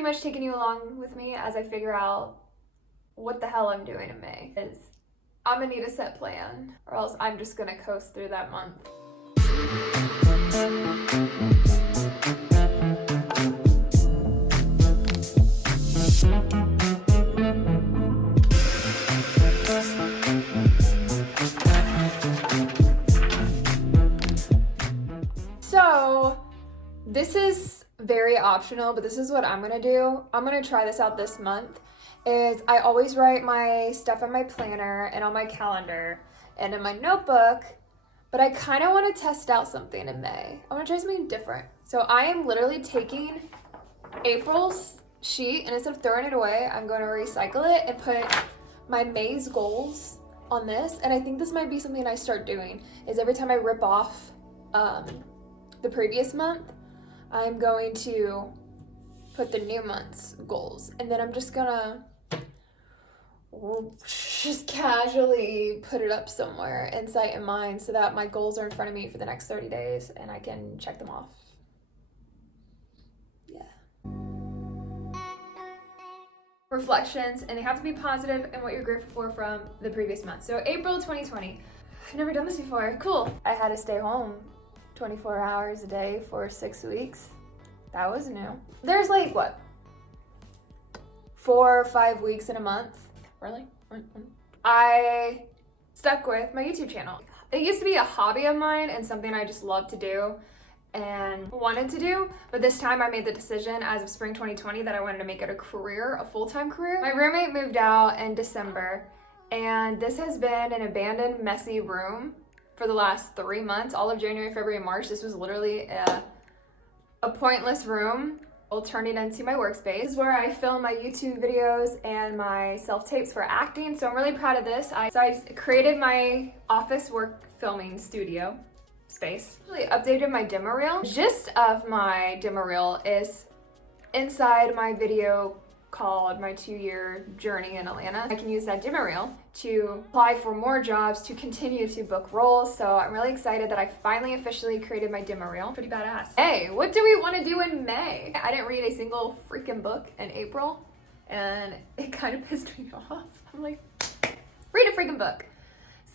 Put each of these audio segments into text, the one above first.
pretty much taking you along with me as I figure out what the hell I'm doing in May. Because I'm gonna need a set plan, or else I'm just gonna coast through that month. So this is very optional, but this is what I'm gonna do. I'm gonna try this out this month. Is I always write my stuff in my planner and on my calendar and in my notebook, but I kind of want to test out something in May. I want to try something different. So I am literally taking April's sheet, and instead of throwing it away, I'm going to recycle it and put my May's goals on this. And I think this might be something I start doing, is every time I rip off the previous month, I'm going to put the new month's goals, and then I'm just gonna just casually put it up somewhere in sight and mind so that my goals are in front of me for the next 30 days and I can check them off. Yeah. Reflections, and they have to be positive and what you're grateful for from the previous month. So April 2020. I've never done this before. Cool. I had to stay home 24 hours a day for 6 weeks. That was new. There's like, what, 4 or 5 weeks in a month? Really? I stuck with my YouTube channel. It used to be a hobby of mine and something I just loved to do and wanted to do, but this time I made the decision as of spring 2020 that I wanted to make it a career, a full-time career. My roommate moved out in December, and this has been an abandoned, messy room for the last 3 months. All of January, February, and March, this was literally a pointless room. I'll turn it into my workspace. This is where I film my YouTube videos and my self-tapes for acting, so I'm really proud of this. I created my office work filming studio space. Really updated my demo reel. The gist of my demo reel is inside my video called My 2-Year Journey in Atlanta. I can use that demo reel to apply for more jobs, to continue to book roles. So I'm really excited that I finally officially created my demo reel. Pretty badass. Hey, what do we want to do in May? I didn't read a single freaking book in April, and it kind of pissed me off. I'm like, read a freaking book.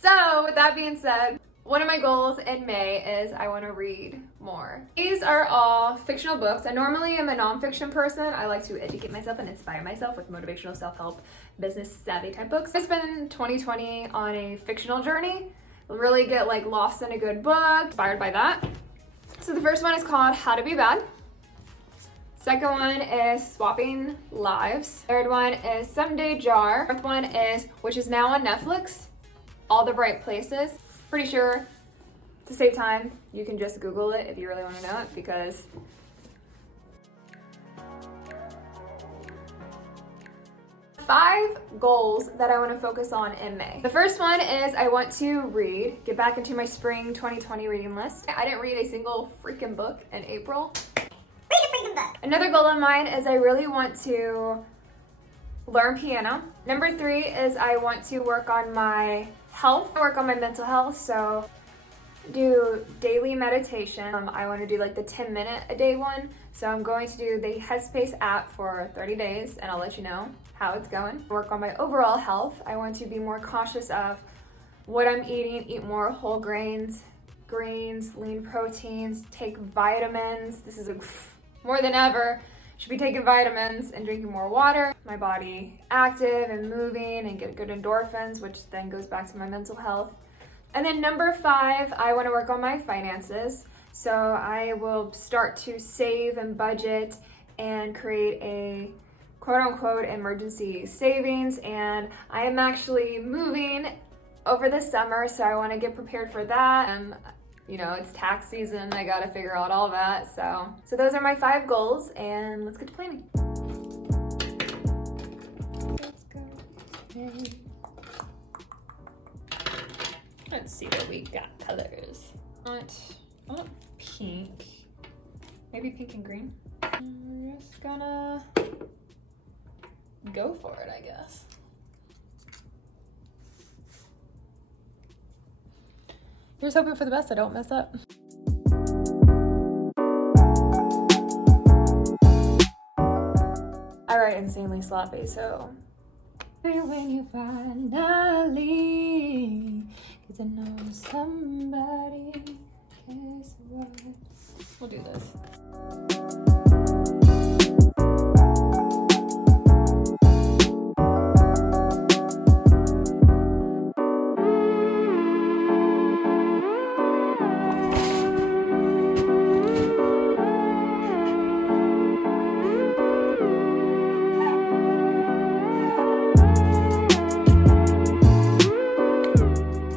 So with that being said, one of my goals in May is I want to read more. These are all fictional books. I normally am a nonfiction person. I like to educate myself and inspire myself with motivational self-help, business savvy type books. I spent 2020 on a fictional journey, really get like lost in a good book, inspired by that. So the first one is called How to Be Bad. Second one is Swapping Lives. Third one is Someday Jar. Fourth one is, which is now on Netflix, All the Bright Places. Pretty sure, to save time, you can just Google it if you really want to know it, because five goals that I want to focus on in May. The first one is I want to get back into my spring 2020 reading list. I didn't read a single freaking book in April. Read a freaking book. Another goal of mine is I really want to learn piano. Number 3 is I want to work on my health, work on my mental health, so do daily meditation. I want to do like the 10-minute a day one, so I'm going to do the Headspace app for 30 days, and I'll let you know how it's going. Work on my overall health. I want to be more cautious of what I'm eating, eat more whole grains, greens, lean proteins, take vitamins. This is more than ever. Should be taking vitamins and drinking more water. My body active and moving and get good endorphins, which then goes back to my mental health. And then number 5, I want to work on my finances. So I will start to save and budget and create a quote unquote emergency savings. And I am actually moving over the summer, so I want to get prepared for that. And you know, it's tax season, I gotta figure out all that. So those are my 5 goals, and let's get to planning. Let's go. Let's see what we got. Colors. I want pink. Maybe pink and green. We're just gonna go for it, I guess. Here's hoping for the best I don't mess up. I write insanely sloppy, so. When you finally get to know somebody, guess what? We'll do this.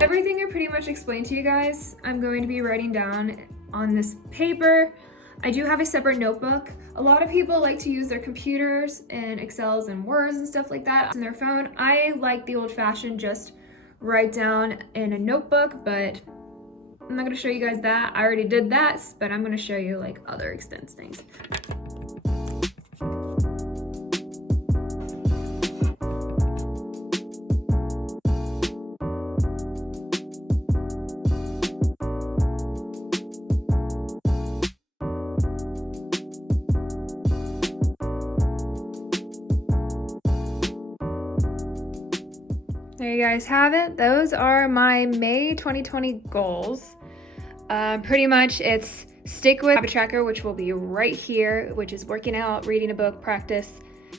Everything I pretty much explained to you guys, I'm going to be writing down on this paper. I do have a separate notebook. A lot of people like to use their computers and Excels and Words and stuff like that on their phone. I like the old-fashioned just write down in a notebook, but I'm not gonna show you guys that. I already did that, but I'm gonna show you like other extents things. There you guys have it. Those are my May 2020 goals. Pretty much it's stick with habit tracker, which will be right here, which is working out, reading a book, practice,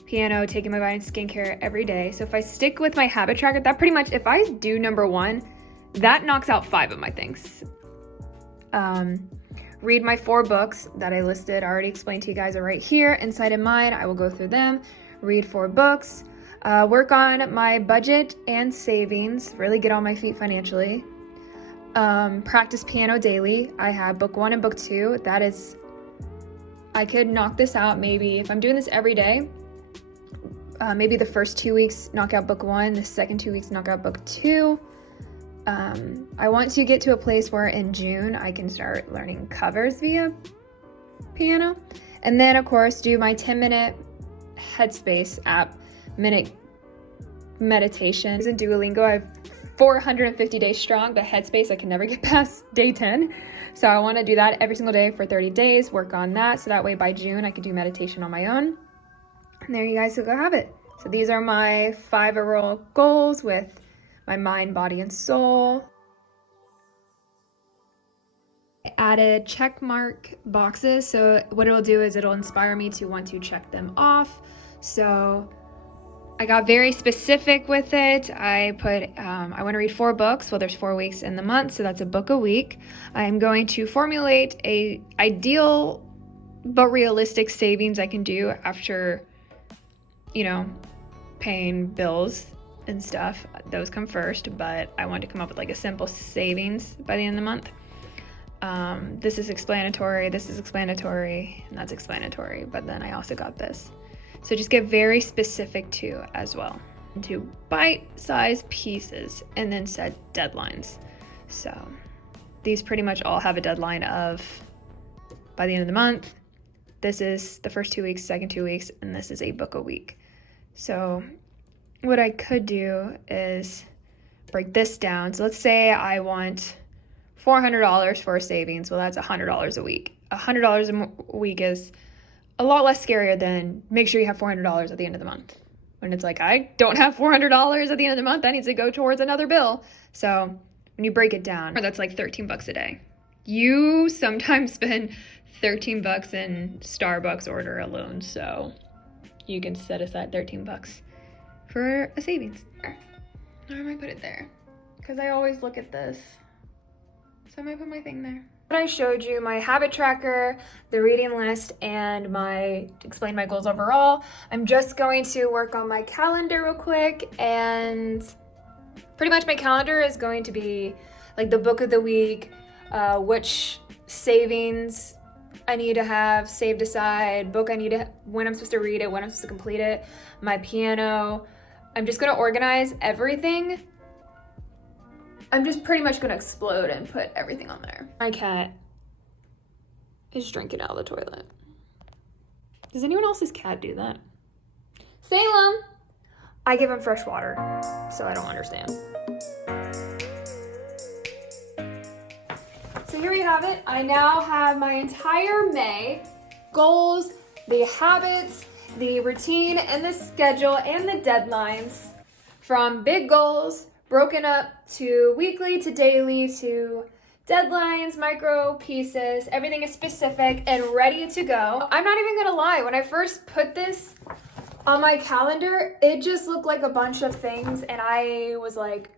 piano, taking my vitamin skincare every day. So if I stick with my habit tracker, that pretty much, if I do number 1, that knocks out 5 of my things. Read my 4 books that I listed, I already explained to you guys, are right here, Inside and Mind. I will go through them, read 4 books. Work on my budget and savings, really get on my feet financially. Practice piano daily. I have book 1 and book 2. That is, I could knock this out maybe, if I'm doing this every day, maybe the first 2 weeks knock out book 1, the second 2 weeks knock out book 2. I want to get to a place where in June I can start learning covers via piano. And then of course do my 10-minute Headspace app minute meditation. In Duolingo, I have 450 days strong, but Headspace, I can never get past day 10. So I want to do that every single day for 30 days, work on that. So that way by June, I can do meditation on my own. And there you guys go have it. So these are my 5 overall goals with my mind, body, and soul. I added check mark boxes. So what it'll do is it'll inspire me to want to check them off. So I got very specific with it. I put, I want to read 4 books. Well, there's 4 weeks in the month, so that's a book a week. I'm going to formulate a ideal but realistic savings I can do after, you know, paying bills and stuff. Those come first, but I want to come up with like a simple savings by the end of the month. This is explanatory, and that's explanatory, but then I also got this. So just get very specific too as well. Into bite-sized pieces and then set deadlines. So these pretty much all have a deadline of by the end of the month. This is the first 2 weeks, second 2 weeks, and this is a book a week. So what I could do is break this down. So let's say I want $400 for savings. Well, that's $100 a week. $100 a week is a lot less scarier than make sure you have $400 at the end of the month. When it's like, I don't have $400 at the end of the month, that needs to go towards another bill. So when you break it down, that's like $13 a day. You sometimes spend $13 in Starbucks order alone, so you can set aside $13 for a savings. Or I might put it there, because I always look at this. So I might put my thing there. I showed you my habit tracker, the reading list, and explain my goals overall. I'm just going to work on my calendar real quick, and pretty much my calendar is going to be like the book of the week, which savings I need to have saved aside, book I need to, when I'm supposed to read it, when I'm supposed to complete it, my piano. I'm just gonna organize everything. I'm just pretty much gonna explode and put everything on there. My cat is drinking out of the toilet. Does anyone else's cat do that? Salem! I give him fresh water, so I don't understand. So here we have it. I now have my entire May goals, the habits, the routine and the schedule and the deadlines from big goals broken up to weekly to daily to deadlines, micro pieces. Everything is specific and ready to go. I'm not even gonna lie, when I first put this on my calendar, it just looked like a bunch of things and I was like,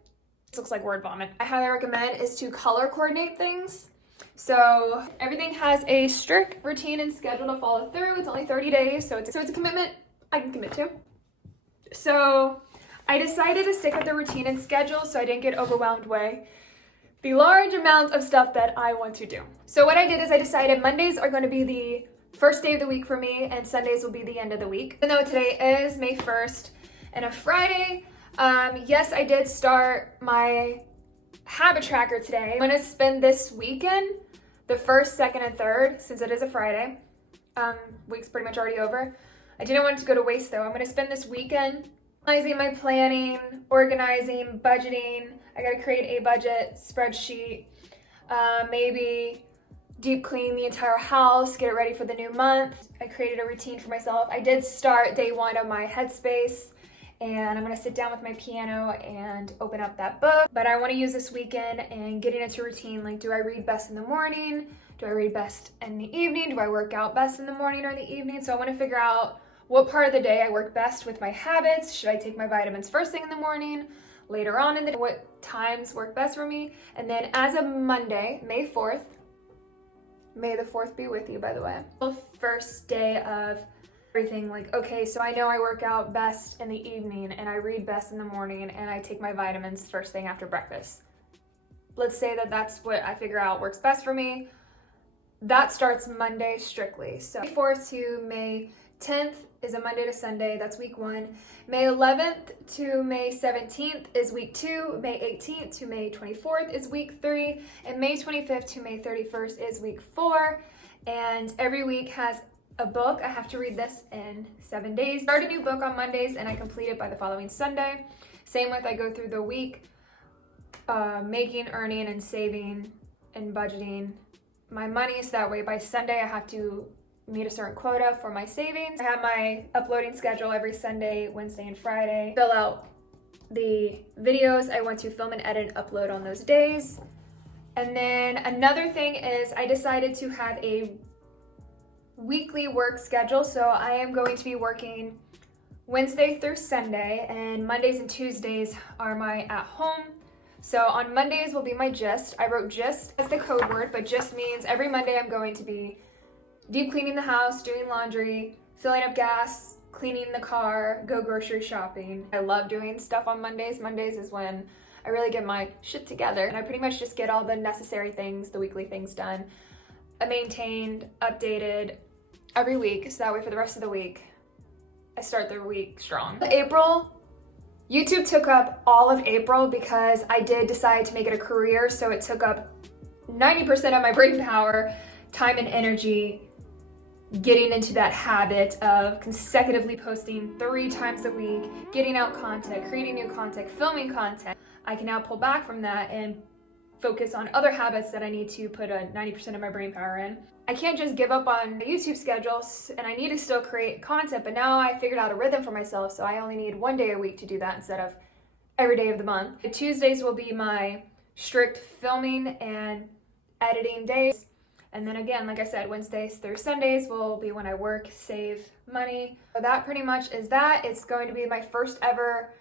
this looks like word vomit. I highly recommend is to color coordinate things. So everything has a strict routine and schedule to follow through. It's only 30 days, so it's a commitment I can commit to. So I decided to stick with the routine and schedule so I didn't get overwhelmed by the large amount of stuff that I want to do. So what I did is I decided Mondays are going to be the first day of the week for me and Sundays will be the end of the week. Even though today is May 1st and a Friday, yes, I did start my habit tracker today. I'm gonna spend this weekend, the 1st, 2nd, and 3rd, since it is a Friday. Week's pretty much already over. I didn't want it to go to waste though. I'm gonna spend this weekend analyzing my planning, organizing, budgeting. I gotta create a budget spreadsheet, maybe deep clean the entire house, get it ready for the new month. I created a routine for myself. I did start day 1 of my Headspace, and I'm gonna sit down with my piano and open up that book. But I wanna use this weekend and get into routine. Like, do I read best in the morning? Do I read best in the evening? Do I work out best in the morning or the evening? So I wanna figure out what part of the day I work best with my habits. Should I take my vitamins first thing in the morning, later on in the day? What times work best for me? And then as of Monday, May 4th, May the 4th be with you, by the way. The first day of everything, like, okay, so I know I work out best in the evening and I read best in the morning and I take my vitamins first thing after breakfast. Let's say that that's what I figure out works best for me. That starts Monday strictly. So May 4th to May 10th is a Monday to Sunday, that's week 1. May 11th to May 17th is week 2. May 18th to May 24th is week 3. And May 25th to May 31st is week 4. And every week has a book. I have to read this in 7 days. Start a new book on Mondays and I complete it by the following Sunday. Same with, I go through the week, making, earning, and saving and budgeting my money, so that way by Sunday I have to meet a certain quota for my savings. I have my uploading schedule every Sunday, Wednesday, and Friday. Fill out the videos I want to film and edit and upload on those days. And then another thing is I decided to have a weekly work schedule. So I am going to be working Wednesday through Sunday, and Mondays and Tuesdays are my at home. So on Mondays will be my gist. I wrote gist as the code word, but gist means every Monday I'm going to be deep cleaning the house, doing laundry, filling up gas, cleaning the car, go grocery shopping. I love doing stuff on Mondays. Mondays is when I really get my shit together and I pretty much just get all the necessary things, the weekly things done, maintained, updated every week. So that way for the rest of the week, I start the week strong. April, YouTube took up all of April because I did decide to make it a career. So it took up 90% of my brain power, time, and energy getting into that habit of consecutively posting 3 times a week, getting out content, creating new content, filming content. I can now pull back from that and focus on other habits that I need to put a 90% of my brain power in. I can't just give up on the YouTube schedules, and I need to still create content, but now I figured out a rhythm for myself, so I only need 1 day a week to do that instead of every day of the month. Tuesdays will be my strict filming and editing days. And then again, like I said, Wednesdays through Sundays will be when I work, save money. So that pretty much is that. It's going to be my first ever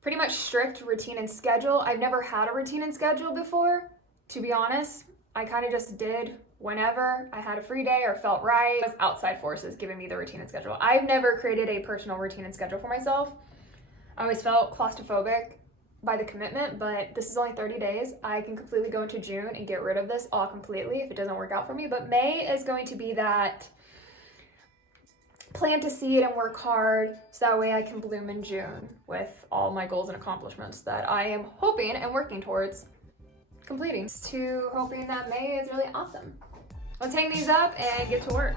pretty much strict routine and schedule. I've never had a routine and schedule before, to be honest. I kind of just did whenever I had a free day or felt right. It was outside forces giving me the routine and schedule. I've never created a personal routine and schedule for myself. I always felt claustrophobic by the commitment, but this is only 30 days. I can completely go into June and get rid of this all completely if it doesn't work out for me. But May is going to be that plant a seed and work hard so that way I can bloom in June with all my goals and accomplishments that I am hoping and working towards completing. To hoping that May is really awesome. Let's hang these up and get to work.